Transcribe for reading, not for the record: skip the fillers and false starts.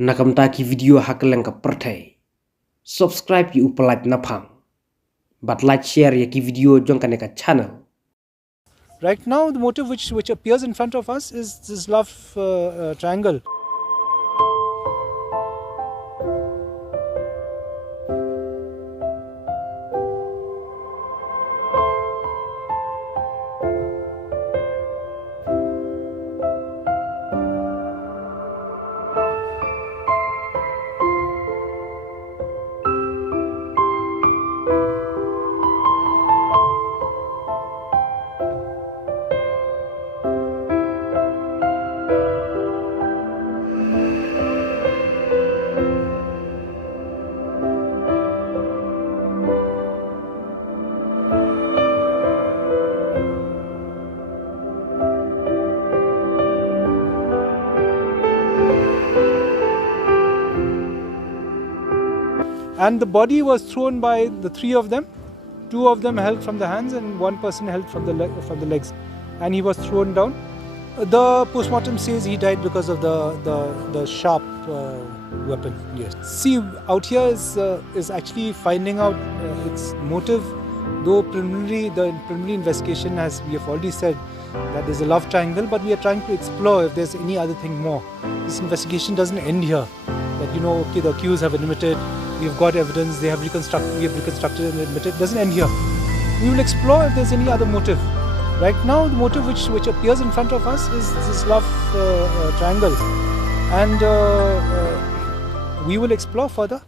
Nakamta ki video hakeleng ka pertai. Subscribe yu Pyllait Naphang. But like share ya ki video jong ka channel. Right now, the motive which appears in front of us is this love triangle. And the body was thrown by the three of them. Two of them held from the hands and one person held from the legs. And he was thrown down. The postmortem says he died because of the sharp weapon. Yes. See, out here is actually finding out its motive. Though the preliminary investigation, as we have already said, that there's a love triangle, but we are trying to explore if there's any other thing more. This investigation doesn't end here. That okay, the accused have admitted. We've got evidence, we have reconstructed and admitted. It doesn't end here. We will explore if there's any other motive. Right now, the motive which appears in front of us is this love triangle. And we will explore further.